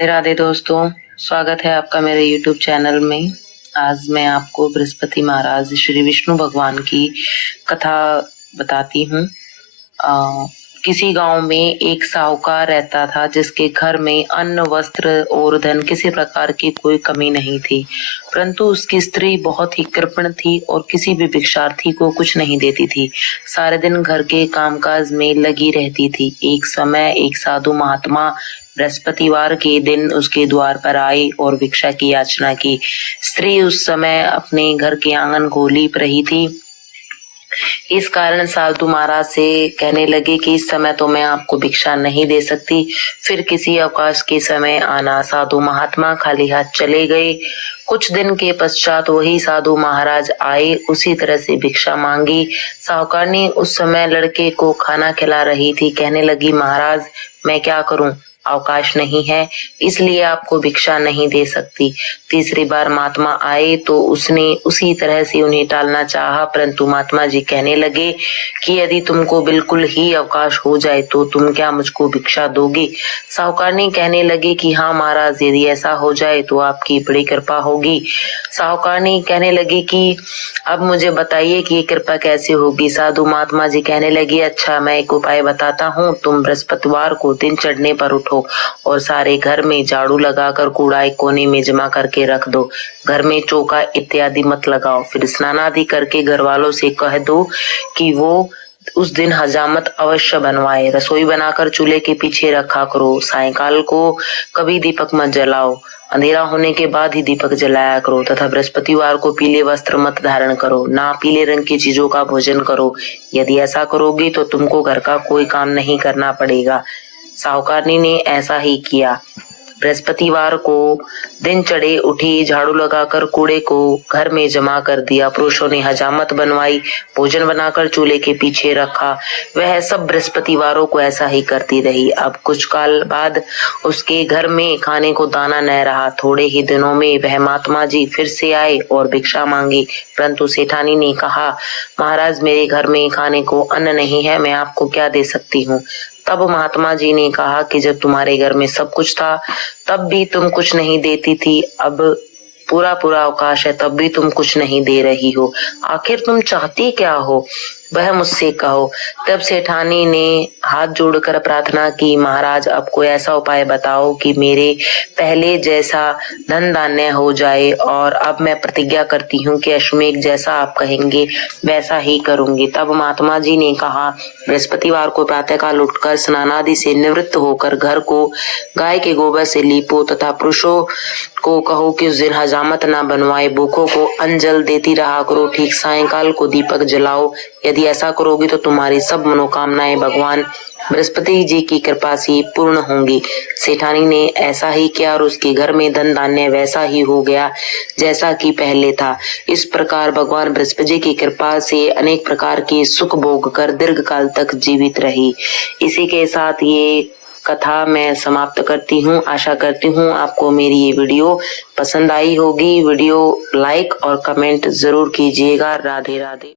राधे दोस्तों, स्वागत है आपका मेरे YouTube चैनल में। आज मैं आपको बृहस्पति महाराज श्री विष्णु भगवान की कथा बताती हूँ। किसी गांव में एक साहूकार रहता था जिसके घर में अन्न, वस्त्र और धन किसी प्रकार की कोई कमी नहीं थी, परंतु उसकी स्त्री बहुत ही कृपण थी और किसी भी भिक्षार्थी को कुछ नहीं देती थी। सारे दिन घर के कामकाज में लगी रहती थी। एक समय एक साधु महात्मा बृहस्पतिवार के दिन उसके द्वार पर आए और भिक्षा की याचना की। स्त्री उस समय अपने घर के आंगन को लीप रही थी। इस कारण साधु महाराज से कहने लगे कि इस समय तो मैं आपको भिक्षा नहीं दे सकती, फिर किसी अवकाश के समय आना। साधु महात्मा खाली हाथ चले गए। कुछ दिन के पश्चात वही साधु महाराज आए, उसी तरह से भिक्षा मांगी। साहूकारनी उस समय लड़के को खाना खिला रही थी। कहने लगी, महाराज मैं क्या करूं, अवकाश नहीं है, इसलिए आपको भिक्षा नहीं दे सकती। तीसरी बार महात्मा आए तो उसने उसी तरह से उन्हें टालना चाहा, परंतु महात्मा जी कहने लगे कि यदि तुमको बिल्कुल ही अवकाश हो जाए तो तुम क्या मुझको भिक्षा दोगे। साहूकारनी कहने लगे कि हाँ महाराज, यदि ऐसा हो जाए तो आपकी बड़ी कृपा होगी। साहूकारनी कहने लगी कि अब मुझे बताइए कि ये कृपा कैसे होगी। साधु महात्मा जी कहने लगी, अच्छा मैं एक उपाय बताता हूँ। तुम बृहस्पतिवार को दिन चढ़ने पर उठो और सारे घर में झाड़ू लगाकर कूड़ा एक कोने में जमा करके रख दो। घर में चौका इत्यादि मत लगाओ। फिर स्नान आदि करके घर वालों से कह दो कि वो उस दिन हजामत अवश्य बनवाए। रसोई बनाकर चूल्हे के पीछे रखा करो। सायंकाल को कभी दीपक मत जलाओ, अंधेरा होने के बाद ही दीपक जलाया करो। तथा बृहस्पतिवार को पीले वस्त्र मत धारण करो, ना पीले रंग की चीजों का भोजन करो। यदि ऐसा करोगे तो तुमको घर का कोई काम नहीं करना पड़ेगा। साहूकारनी ने ऐसा ही किया। बृहस्पतिवार को दिन चढ़े उठी, झाड़ू लगाकर कूड़े को घर में जमा कर दिया। पुरुषों ने हजामत बनवाई, भोजन बनाकर चूल्हे के पीछे रखा। वह सब बृहस्पतिवारों को ऐसा ही करती रही। अब कुछ काल बाद उसके घर में खाने को दाना न रहा। थोड़े ही दिनों में वह महात्मा जी फिर से आए और भिक्षा मांगी, परंतु सेठानी ने कहा, महाराज मेरे घर में खाने को अन्न नहीं है, मैं आपको क्या दे सकती हूँ। तब महात्मा जी ने कहा कि जब तुम्हारे घर में सब कुछ था तब भी तुम कुछ नहीं देती थी, अब पूरा अवकाश है तब भी तुम कुछ नहीं दे रही हो। आखिर तुम चाहती क्या हो, वह मुझसे कहो। तब सेठानी ने हाथ जोड़कर प्रार्थना की, महाराज अब कोई ऐसा उपाय बताओ कि मेरे पहले जैसा धन धान्य हो जाए, और अब मैं प्रतिज्ञा करती हूँ कि अश्वमेघ जैसा आप कहेंगे वैसा ही करूंगी। तब महात्मा जी ने कहा, बृहस्पतिवार को प्रातःकाल उठकर स्नान आदि से निवृत्त होकर घर को गाय के गोबर से लीपो तथा पुरुषों को कहो कि उस दिन हजामत ना बनवाए। भूखों को अन्न जल देती रहा करो। ठीक सायंकाल को दीपक जलाओ। यदि ऐसा करोगे तो तुम्हारी सब मनोकामनाएं भगवान बृहस्पति जी की कृपा से पूर्ण होंगी। सेठानी ने ऐसा ही किया और उसके घर में धन धान्य वैसा ही हो गया जैसा कि पहले था। इस प्रकार भगवान बृहस्पति जी की कृपा से अनेक प्रकार के सुख भोग कर दीर्घ काल तक जीवित रही। इसी के साथ ये कथा मैं समाप्त करती हूँ। आशा करती हूँ आपको मेरी ये वीडियो पसंद आई होगी। वीडियो लाइक और कमेंट जरूर कीजिएगा। राधे राधे।